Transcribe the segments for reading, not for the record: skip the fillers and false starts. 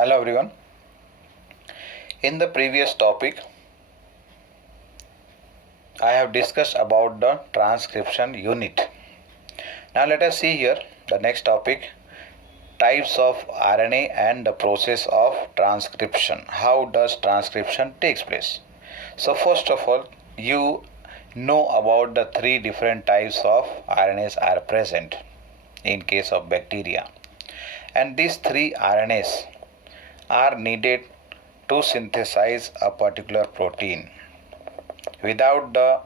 Hello everyone. In the previous topic, I have discussed about the transcription unit. Now let us see here the next topic, types of RNA and the process of transcription. How does transcription takes place? So first of all, you know about the three different types of RNAs are present in case of bacteria. And these three RNAs are needed to synthesize a particular protein. Without the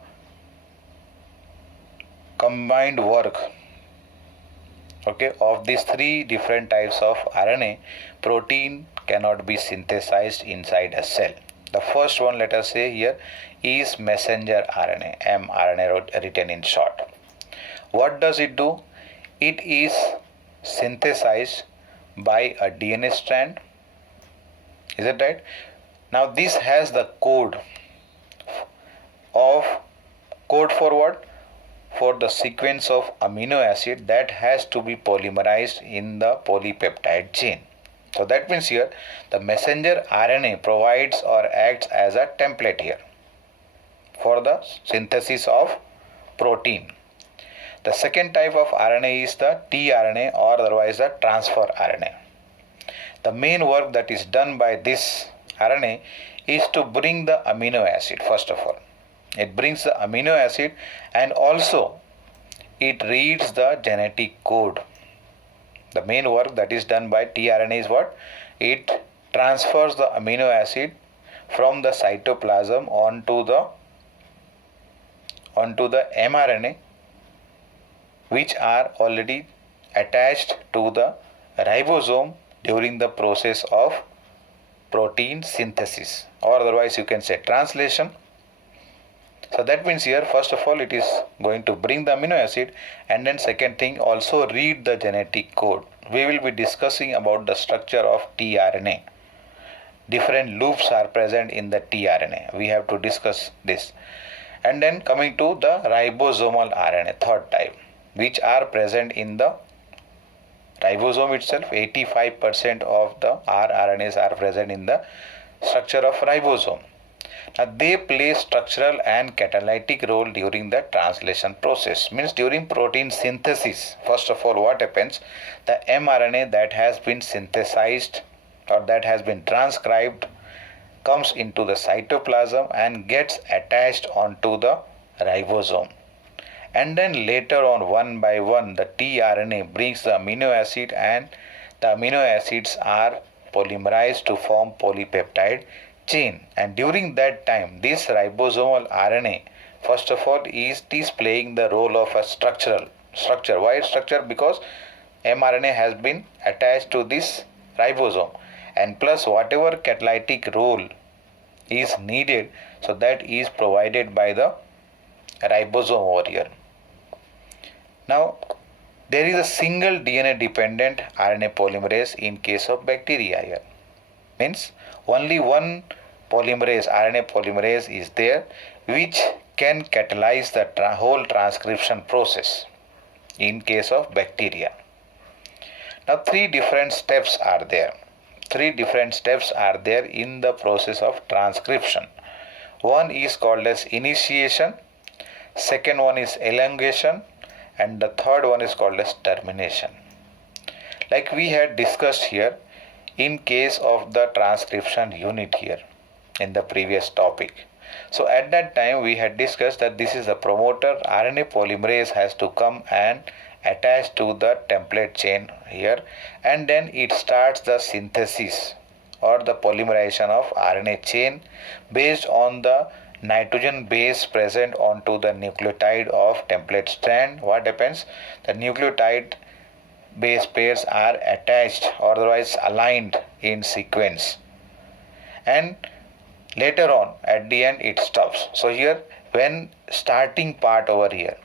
combined work of these three different types of RNA, protein cannot be synthesized inside a cell. The first one, let us say here, is messenger RNA, mRNA written in short. What does it do? It is synthesized by a DNA strand. Is it right? Now this has the code for what? For the sequence of amino acid that has to be polymerized in the polypeptide chain. So that means here the messenger RNA provides or acts as a template here for the synthesis of protein. The second type of RNA is the tRNA or otherwise the transfer RNA. The main work that is done by this RNA is to bring the amino acid first of all. It brings the amino acid and also it reads the genetic code. The main work that is done by tRNA is what? It transfers the amino acid from the cytoplasm onto the mRNA, which are already attached to the ribosome during the process of protein synthesis, or otherwise you can say translation. So that means here first of all it is going to bring the amino acid, and then second thing also read the genetic code. We will be discussing about the structure of tRNA. Different loops are present in the tRNA. We have to discuss this. And then coming to the ribosomal RNA, third type, which are present in the ribosome itself. 85% of the rRNAs are present in the structure of ribosome. Now they play structural and catalytic role during the translation process. Means during protein synthesis, first of all what happens? The mRNA that has been synthesized or that has been transcribed comes into the cytoplasm and gets attached onto the ribosome. And then later on, one by one, the tRNA brings the amino acid and the amino acids are polymerized to form polypeptide chain. And during that time, this ribosomal RNA, first of all, is playing the role of a structure. Why structure? Because mRNA has been attached to this ribosome, and plus whatever catalytic role is needed, so that is provided by the ribosome over here. Now, there is a single DNA dependent RNA polymerase in case of bacteria here. Means only one polymerase, RNA polymerase is there, which can catalyze the whole transcription process in case of bacteria. Now, three different steps are there. In the process of transcription. One is called as initiation, second one is elongation, and the third one is called as termination. Like we had discussed here in case of the transcription unit here in the previous topic. So at that time we had discussed that this is a promoter. RNA polymerase has to come and attach to the template chain here, and then it starts the synthesis or the polymerization of RNA chain based on the nitrogen base present onto the nucleotide of template strand. What happens? The nucleotide base pairs are attached or otherwise aligned in sequence, and later on at the end it stops. So here when starting part over here,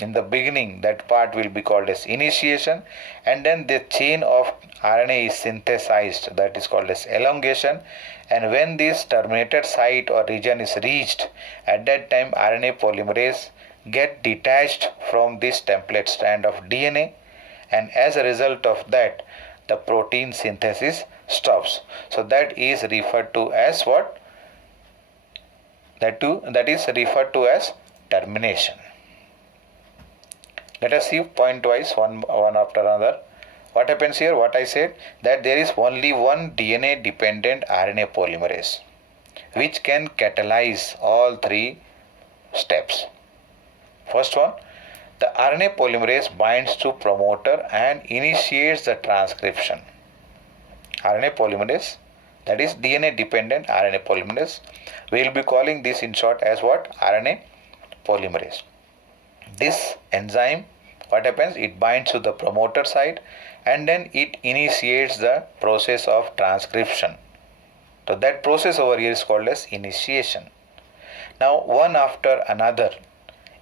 in the beginning, that part will be called as initiation, and then the chain of RNA is synthesized, that is called as elongation. And when this terminated site or region is reached, at that time RNA polymerase get detached from this template strand of DNA, and as a result of that the protein synthesis stops. So that is referred to as what? That is referred to as termination. Let us see point wise one after another. What happens here? What I said, that there is only one DNA dependent RNA polymerase which can catalyze all three steps. First one, the RNA polymerase binds to promoter and initiates the transcription. RNA polymerase, that is DNA dependent RNA polymerase. We will be calling this in short as what? RNA polymerase. This enzyme, what happens? It binds to the promoter site and then it initiates the process of transcription. So that process over here is called as initiation. Now one after another,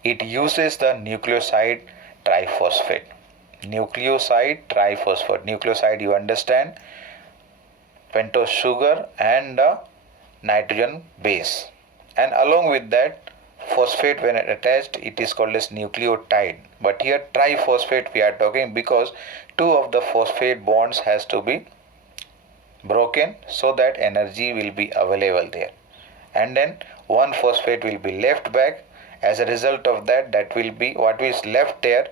it uses the nucleoside triphosphate. Nucleoside, you understand, pentose sugar and nitrogen base. And along with that, phosphate when attached, it is called as nucleotide. But here triphosphate we are talking because two of the phosphate bonds has to be broken so that energy will be available there. And then one phosphate will be left back. As a result of that, that will be what is left there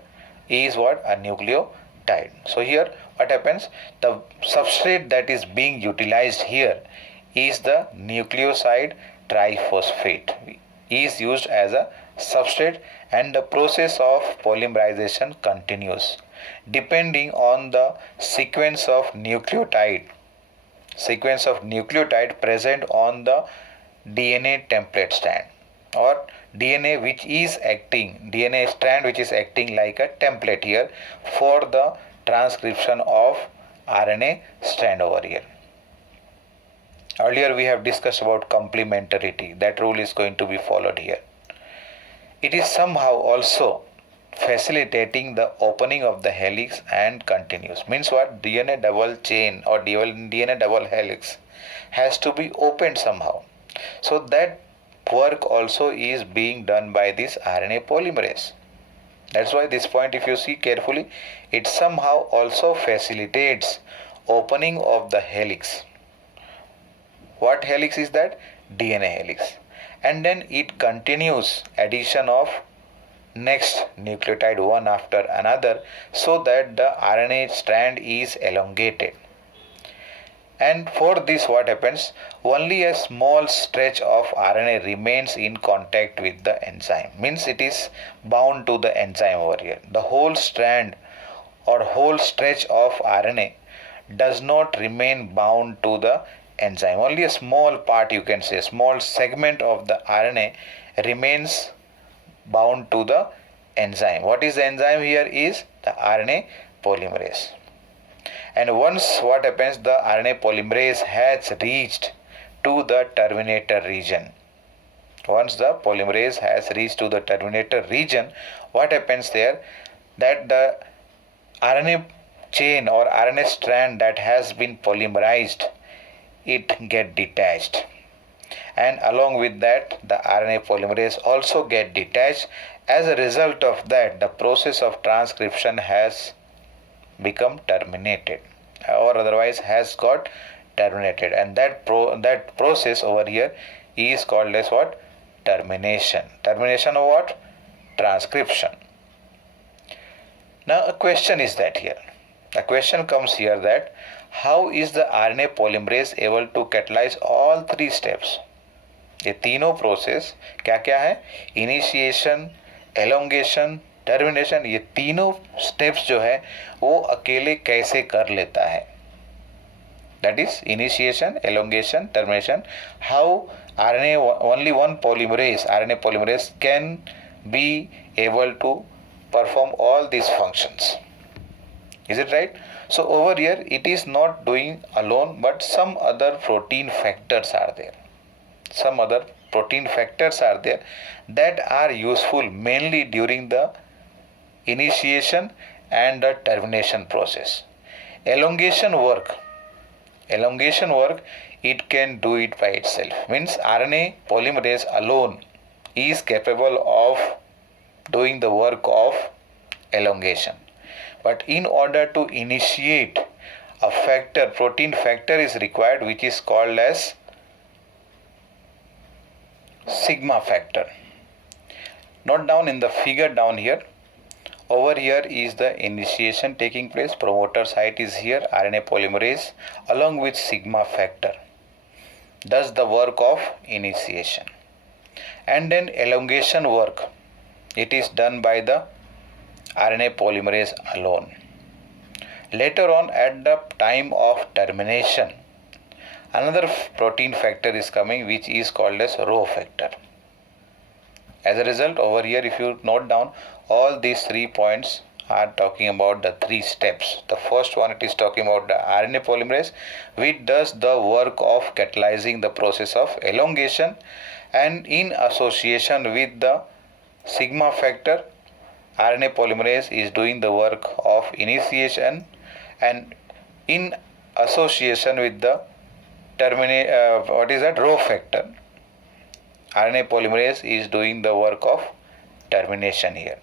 is what? A nucleotide. So here what happens? The substrate that is being utilized here is the nucleoside triphosphate. Is used as a substrate and the process of polymerization continues depending on the sequence of nucleotide present on the DNA template strand or DNA strand which is acting like a template here for the transcription of RNA strand over here. Earlier we have discussed about complementarity. That rule is going to be followed here. It is somehow also facilitating the opening of the helix and continues. Means what? DNA double chain or DNA double helix has to be opened somehow. So that work also is being done by this RNA polymerase. That's why this point, if you see carefully, it somehow also facilitates opening of the helix. What helix is that? DNA helix. And then it continues addition of next nucleotide one after another so that the RNA strand is elongated. And for this what happens? Only a small stretch of RNA remains in contact with the enzyme. Means it is bound to the enzyme over here. The whole strand or whole stretch of RNA does not remain bound to the enzyme. Only a small part, you can say, small segment of the RNA remains bound to the enzyme. What is the enzyme here? Is the RNA polymerase. And once what happens? The RNA polymerase has reached to the terminator region. Once the polymerase has reached to the terminator region, what happens there? That the RNA chain or RNA strand that has been polymerized, it get detached, and along with that the RNA polymerase also get detached. As a result of that, the process of transcription has become terminated or otherwise has got terminated, and that process over here is called as what? Termination. Termination of what? Transcription. Now a question is that here. The question comes here that how is the RNA polymerase able to catalyze all three steps? ये तीनों process क्या क्या है? Initiation, elongation, termination, ये तीनों steps जो है वो अकेले कैसे कर लेता है? That is initiation, elongation, termination. How only one polymerase, RNA polymerase, can be able to perform all these functions. Is it right? So over here it is not doing alone, but some other protein factors are there. Some other protein factors are there that are useful mainly during the initiation and the termination process. Elongation work, it can do it by itself. Means RNA polymerase alone is capable of doing the work of elongation. But in order to initiate a factor, protein factor is required, which is called as sigma factor. Note down in the figure down here. Over here is the initiation taking place. Promoter site is here, RNA polymerase along with sigma factor does the work of initiation. And then elongation work, it is done by the RNA polymerase alone. Later on, at the time of termination, another protein factor is coming, which is called as Rho factor. As a result, over here, if you note down, all these 3 points are talking about the 3 steps. The first one, it is talking about the RNA polymerase, which does the work of catalyzing the process of elongation, and in association with the sigma factor, RNA polymerase is doing the work of initiation, and in association with the Rho factor, RNA polymerase is doing the work of termination here.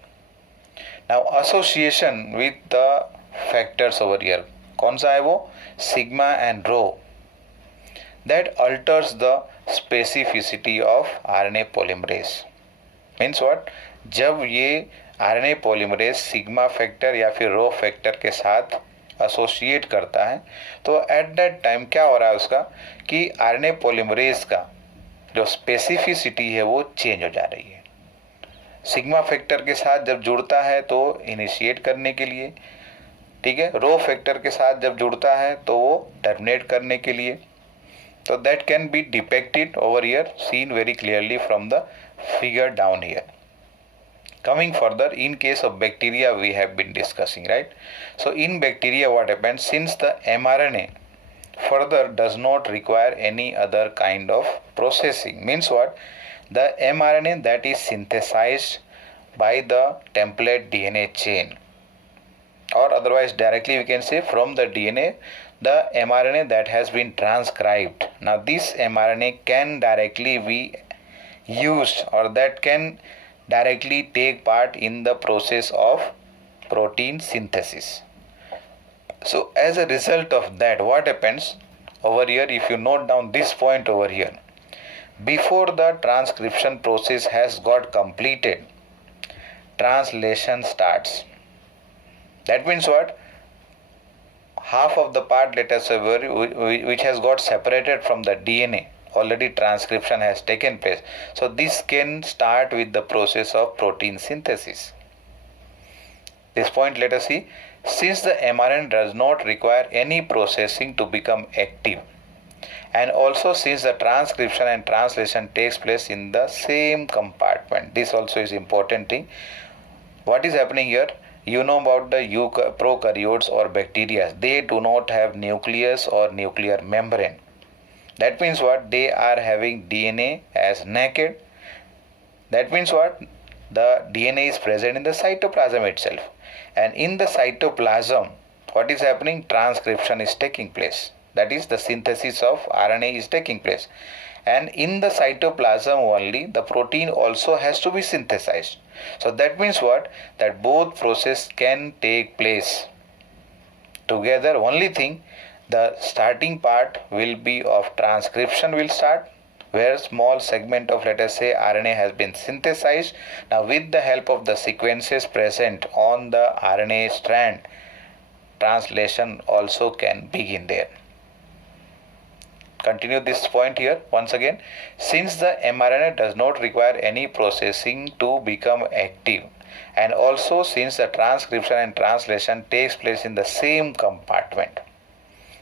Now association with the factors over here, कौन सा है वो? Sigma and Rho, that alters the specificity of RNA polymerase. Means what? जब ये RNA polymerase sigma factor या फिर Rho factor के साथ एसोसिएट करता है, तो एट दैट टाइम क्या हो रहा है उसका कि RNA polymerase का जो स्पेसिफिसिटी है वो चेंज हो जा रही है. सिग्मा फैक्टर के साथ जब जुड़ता है तो इनिशिएट करने के लिए, ठीक है. रो फैक्टर के साथ जब जुड़ता है तो वो टर्मिनेट करने के लिए. तो that can be depicted over here, seen very clearly from the figure down here. Coming further, in case of bacteria we have been discussing, right? So in bacteria what happens, since the mRNA further does not require any other kind of processing, means what? The mRNA that is synthesized by the template DNA chain, or otherwise directly we can say from the DNA, the mRNA that has been transcribed. Now this mRNA can directly be used, or that can directly take part in the process of protein synthesis. So as a result of that, what happens over here, if you note down this point over here, before the transcription process has got completed, translation starts. That means what? Half of the part, let us say, which has got separated from the DNA, already transcription has taken place. So this can start with the process of protein synthesis. This point, let us see. Since the mRNA does not require any processing to become active, and also since the transcription and translation takes place in the same compartment, this also is important thing. What is happening here? You know about the prokaryotes or bacteria. They do not have nucleus or nuclear membrane. That means what? They are having DNA as naked. That means what? The DNA is present in the cytoplasm itself. And in the cytoplasm, what is happening? Transcription is taking place. That is, the synthesis of RNA is taking place. And in the cytoplasm only, the protein also has to be synthesized. So that means what? That both process can take place together. Only thing, the starting part will be of transcription will start, where small segment of, let us say, RNA has been synthesized. Now with the help of the sequences present on the RNA strand, translation also can begin there. Continue this point here once again. Since the mRNA does not require any processing to become active, and also since the transcription and translation takes place in the same compartment,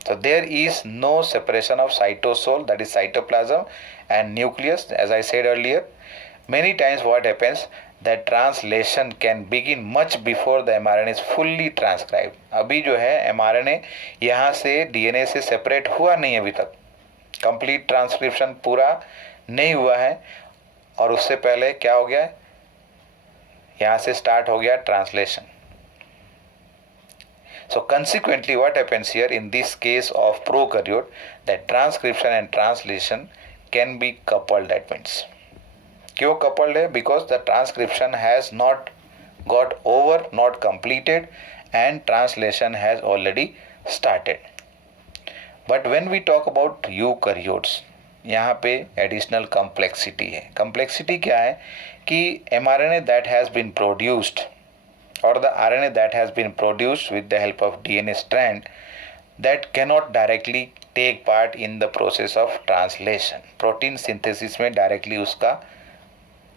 so there is no separation of cytosol, that is cytoplasm, and nucleus. As I said earlier, many times what happens, that translation can begin much before the mRNA is fully transcribed. अभी जो है mRNA यहाँ से DNA से separate हुआ नहीं अभी तक, कंप्लीट ट्रांसक्रिप्शन पूरा नहीं हुआ है, और उससे पहले क्या हो गया, यहाँ से स्टार्ट हो गया translation. So consequently what happens here in this case of prokaryote, that transcription and translation can be coupled. That means, क्यों coupled है? Because the transcription has not got over, not completed, and translation has already started. But when we talk about eukaryotes, यहाँ पे additional complexity है. Complexity क्या है कि mRNA that has been produced or the RNA that has been produced with the help of DNA strand that cannot directly take part in the process of translation. Protein synthesis में directly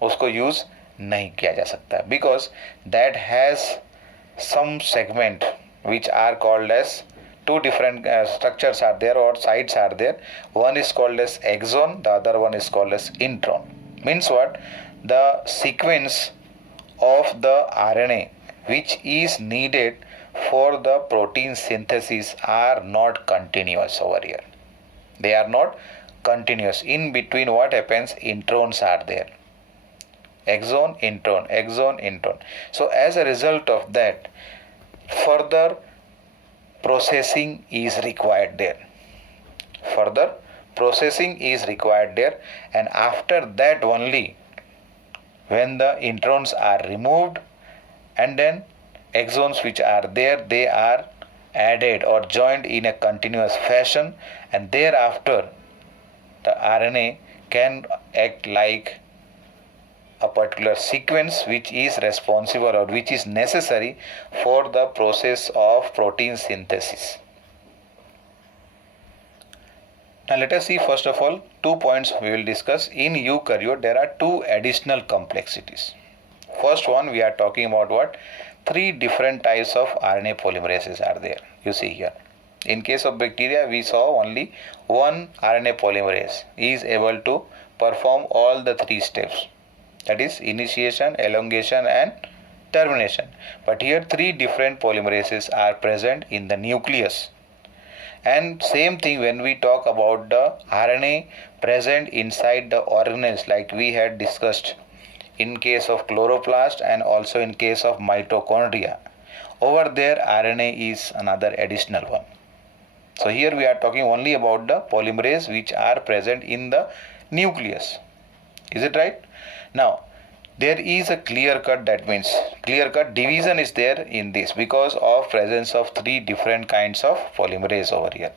उसको use नहीं किया जा सकता, because that has some segment which are called as two different structures are there or sites are there. One is called as exon, the other one is called as intron. Means what? The sequence of the RNA which is needed for the protein synthesis are not continuous over here. They are not continuous. In between what happens? Introns are there. Exon, intron, exon, intron. So as a result of that, further processing is required there. Further processing is required there, and after that only, when the introns are removed and then exons which are there, they are added or joined in a continuous fashion, and thereafter the RNA can act like a particular sequence which is responsible or which is necessary for the process of protein synthesis. Now let us see first of all 2 points we will discuss. In eukaryote there are 2 additional complexities. First one, we are talking about what? 3 different types of RNA polymerases are there. You see here. In case of bacteria, we saw only one RNA polymerase is able to perform all the 3 steps. That is initiation, elongation and termination. But here 3 different polymerases are present in the nucleus. And same thing when we talk about the RNA present inside the organelles, like we had discussed in case of chloroplast and also in case of mitochondria. Over there RNA is another additional one. So here we are talking only about the polymerase which are present in the nucleus. Is it right? Now there is a clear cut, that means clear cut division is there in this because of presence of 3 different kinds of polymerase over here.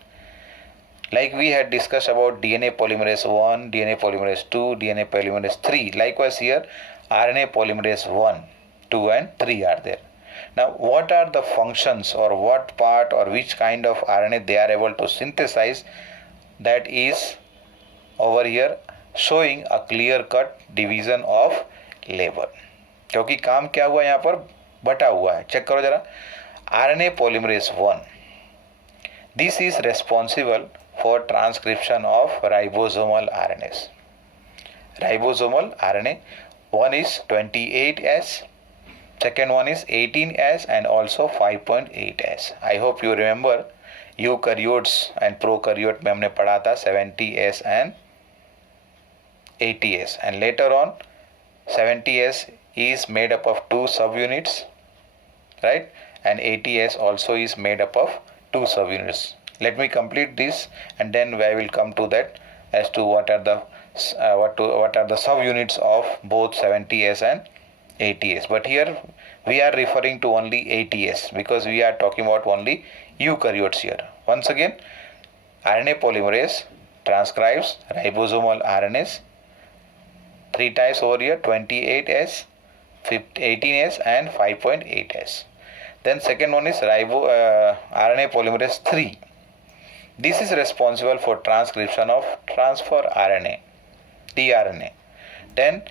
Like we had discussed about DNA polymerase 1, DNA polymerase 2, DNA polymerase 3. Likewise here RNA polymerase 1, 2 and 3 are there. Now what are the functions or what part or which kind of RNA they are able to synthesize, that is over here showing a clear cut division of labor. क्योंकि काम क्या हुआ यहाँ पर बटा हुआ है. Check करो जरा. RNA polymerase 1, this is responsible for transcription of ribosomal RNAs. Ribosomal RNA, one is 28S, second one is 18S and also 5.8S. I hope you remember eukaryotes and prokaryote में हमने पढ़ा था 70S and 80S, and later on 70S is made up of 2 subunits, right, and 80S also is made up of 2 subunits. Let me complete this and then I will come to that as to what are the subunits of both 70S and 80S. But here we are referring to only 80S because we are talking about only eukaryotes here. Once again, RNA polymerase transcribes ribosomal RNAs, 3 types over here, 28S, 18S and 5.8S. Then second one is RNA polymerase 3. This is responsible for transcription of transfer RNA, tRNA. Then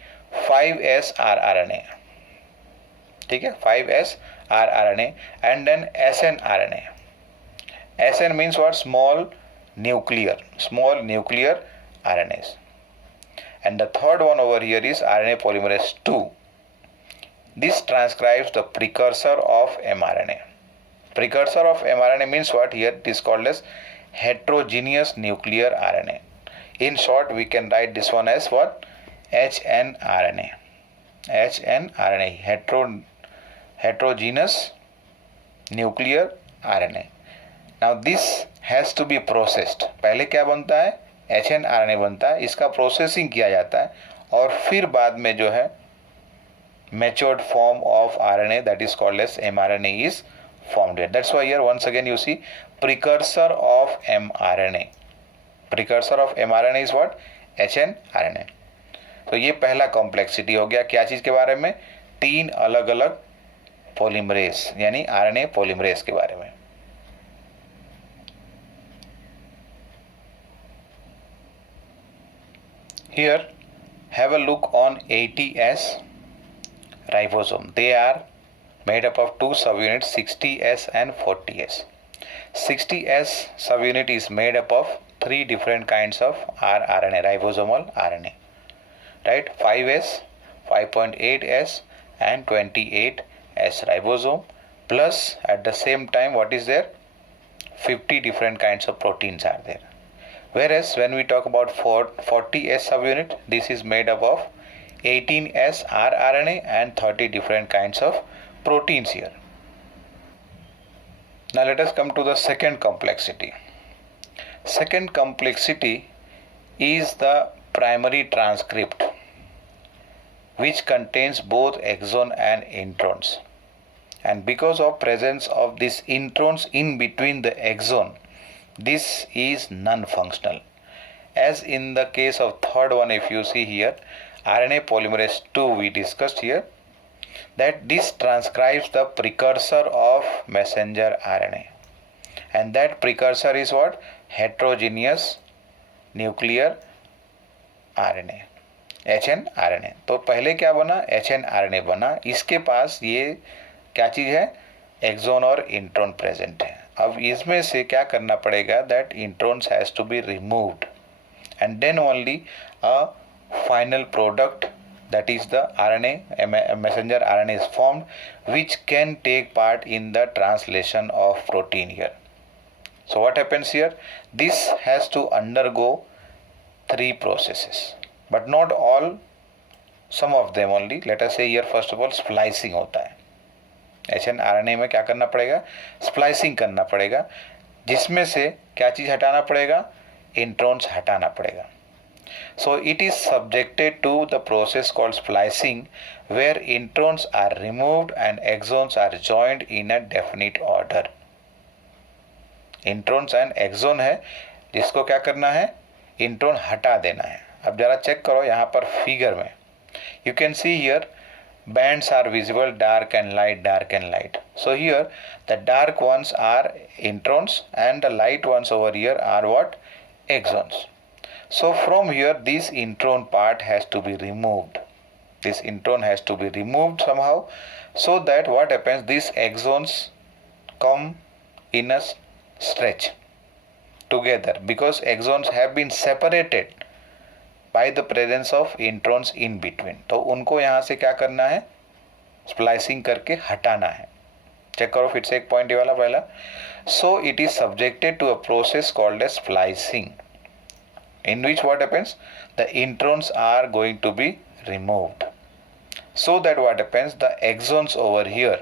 5S rRNA. ठीक है, 5S rRNA and then snRNA. SN means what? Small nuclear RNAs. And the third one over here is RNA polymerase 2. This transcribes the precursor of mRNA. Precursor of mRNA means what? Here it is called as heterogeneous nuclear RNA. In short, we can write this one as what? hnRNA. hnRNA, heterogeneous nuclear RNA. Now this has to be processed. पहले क्या बनता है? hnRNA बनता है, इसका processing किया जाता है और फिर बाद में जो है matured form of RNA that is called as mRNA is formed here. That's why here once again you see precursor of mRNA. Precursor of mRNA is what? hnRNA. तो ये पहला कॉम्प्लेक्सिटी हो गया क्या चीज़ के बारे में? 3 अलग अलग पॉलीमरेज यानी आरएनए पॉलीमरेज के बारे में. Here have a look on 80S ribosome. They are made up of 2 subunits 60S and 40S. 60S subunit is made up of 3 different kinds of rRNA, ribosomal RNA, right? 5S, 5.8S and 28S ribosome, plus at the same time what is there? 50 different kinds of proteins are there. Whereas when we talk about 40S subunit, this is made up of 18S rRNA and 30 different kinds of proteins here. Now let us come to the second complexity. Second complexity is the primary transcript, which contains both exon and introns. And because of presence of these introns in between the exon, this is non-functional. As in the case of third one, if you see here, RNA polymerase 2 we discussed here, that this transcribes the precursor of messenger RNA. And that precursor is what? Heterogeneous nuclear RNA, hnRNA. तो पहले क्या बना? hnRNA बना. इसके पास ये क्या चीज़ है? Axon और इंट्रॉन प्रेजेंट है. अब इसमें से क्या करना पड़ेगा? That introns has to be removed and then only a final product that is the RNA, messenger RNA is formed, which can take part in the translation of protein here. So what happens here? This has to undergo 3 processes, but not all, some of them only. Let us say here first of all splicing होता है. hnRNA में क्या करना पड़ेगा? Splicing करना पड़ेगा, जिसमें से क्या चीज़ हटाना पड़ेगा? इंट्रॉन्स हटाना पड़ेगा. So it is subjected to the process called splicing, where introns are removed and exons are joined in a definite order. Introns and exon है, जिसको क्या करना है? इंट्रॉन हटा देना है. अब जरा चेक करो यहाँ पर फिगर में. You can see here bands are visible, dark and light. So here the dark ones are introns and the light ones over here are what? Exons. So from here this intron part has to be removed. This intron has to be removed somehow, so that what happens? These exons come in a stretch together, because exons have been separated by the presence of introns in between. तो उनको यहाँ से क्या करना है? Splicing करके हटाना है. चेक करो फिर से एक पॉइंट ये वाला पहला. So it is subjected to a process called as splicing, in which what happens? The introns are going to be removed, so that what happens? The exons over here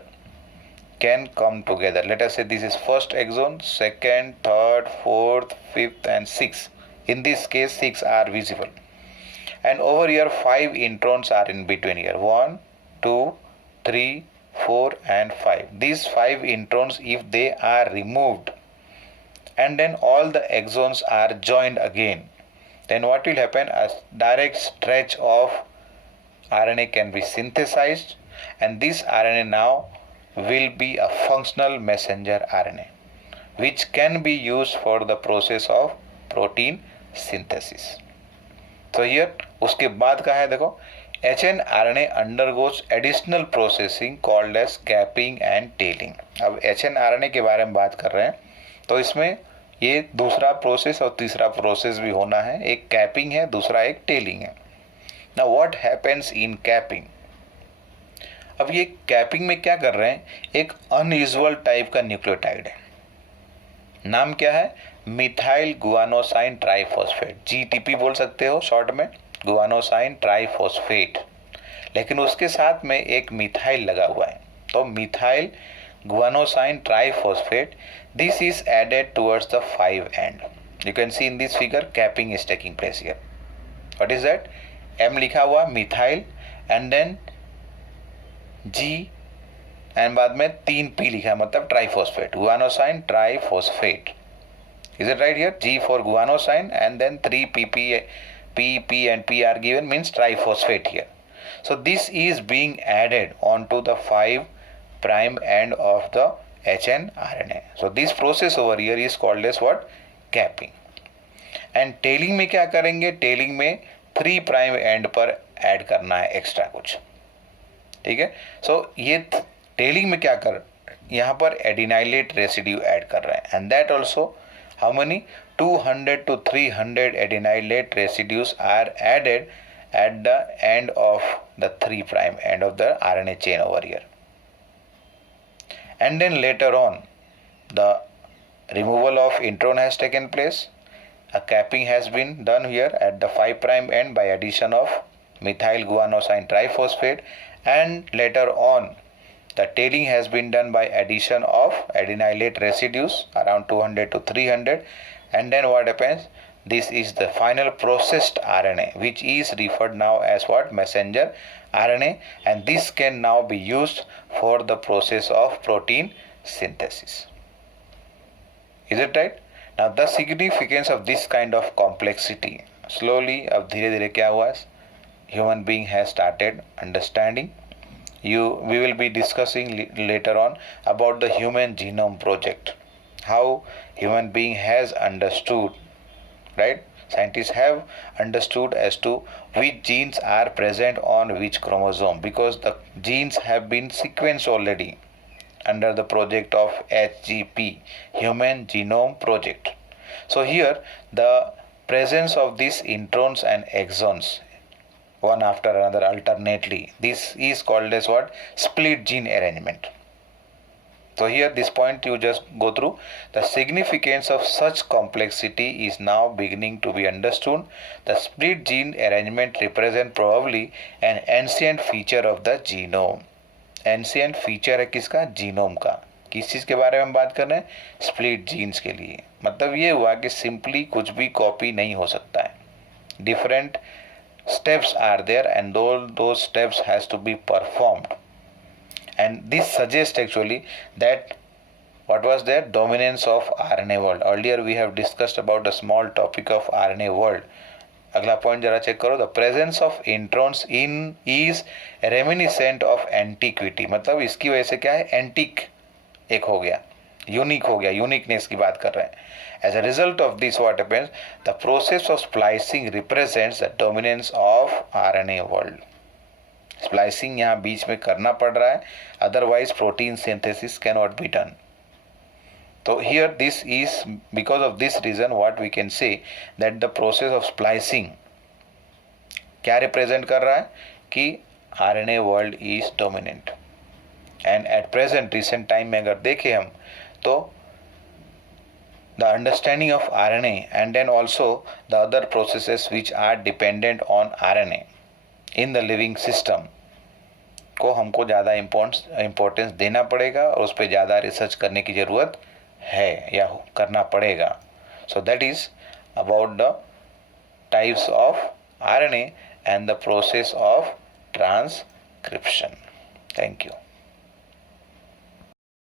can come together. Let us say this is first exon, second, third, fourth, fifth and sixth. In this case 6 are visible, and over here 5 introns are in between here. 1, 2, 3, 4 and 5. These 5 introns, if they are removed and then all the exons are joined again, then what will happen? A direct stretch of RNA can be synthesized, and this RNA now will be a functional messenger RNA, which can be used for the process of protein synthesis. So here उसके बाद का है देखो, hnRNA undergoes additional processing called as capping and tailing. अब hnRNA के बारे में बात कर रहे हैं, तो इसमें ये दूसरा प्रोसेस और तीसरा प्रोसेस भी होना है. एक कैपिंग है, दूसरा एक टेलिंग है. Now what happens in capping? अब ये कैपिंग में क्या कर रहे हैं? एक अनयूजुअल टाइप का न्यूक्लियोटाइड है. नाम क्या है? मिथाइल गुआनोसाइन ट्राइफॉस्फेट, जीटीपी बोल सकते हो शॉर्ट में, गुआनोसाइन ट्राइफॉस्फेट. लेकिन उसके साथ में एक मिथाइल लगा हुआ है, तो methyl guanosine triphosphate, this is added towards the 5 end. You can see in this figure capping is taking place here. What is that? M लिखा हुआ methyl, and then G and बाद में 3P लिखा है, मतलब triphosphate, गुआनोसाइन triphosphate. Is it right here? G for guanosine and then 3PP, P and P are given, means triphosphate here. So this is being added onto the 5' end of the hnRNA. So this process over here is called as what? Capping. And tailing में क्या करेंगे? Tailing में 3' end पर add करना है extra कुछ. ठीक है. सो ये टेलिंग में क्या कर, यहाँ पर एडिनाइलेट रेसिड्यू ऐड कर रहे हैं, and that also how many 200 to 300 adenylate residues are added at the end of the 3' end of the RNA chain over here. And then later on the removal of intron has taken place, a capping has been done here at the 5' end by addition of methyl guanosine triphosphate, and later on the tailing has been done by addition of adenylate residues around 200 to 300, and then what happens? This is the final processed RNA, which is referred now as what? Messenger RNA, and this can now be used for the process of protein synthesis. Is it right? Now the significance of this kind of complexity, slowly अब धीरे धीरे क्या हुआ? Human being has started understanding. We will be discussing later on about the Human Genome Project, how human being has understood, right? Scientists have understood as to which genes are present on which chromosome, because the genes have been sequenced already under the project of HGP, Human Genome Project. So here the presence of these introns and exons, one after another alternately, this is called as what? Split gene arrangement. So here this point you just go through. The significance of such complexity is now beginning to be understood. The split gene arrangement represent probably an ancient feature of the genome. Ancient feature है किसका? Genome का. किस चीज़ के बारे में हम बात कर रहे हैं? स्प्लिट जीन्स के लिए. मतलब ये हुआ कि सिंपली कुछ भी कॉपी नहीं हो सकता है. Different steps are there, and those steps has to be performed, and this suggests actually that what was there? Dominance of RNA world. Earlier we have discussed about a small topic of RNA world. अगला point जरा check करो. The presence of introns in is reminiscent of antiquity. मतलब इसकी वजह से क्या है? Antique एक हो गया, यूनिक हो गया, यूनिकनेस की बात कर रहे हैं. As a result of this, what happens? The process of splicing represents the dominance of RNA world. Splicing यहाँ बीच में करना पड़ रहा है, otherwise protein synthesis cannot be done. So here this is because of this reason what we can say that the process of splicing क्या represent कर रहा है कि RNA world is dominant. And at present recent time में अगर देखें हम तो the understanding of RNA and then also the other processes which are dependent on RNA in the living system को हमको ज़्यादा इम्पोर्टेंस देना पड़ेगा और उस पर ज़्यादा रिसर्च करने की ज़रूरत है या करना पड़ेगा. So that is about the types of RNA and the process of transcription. Thank you.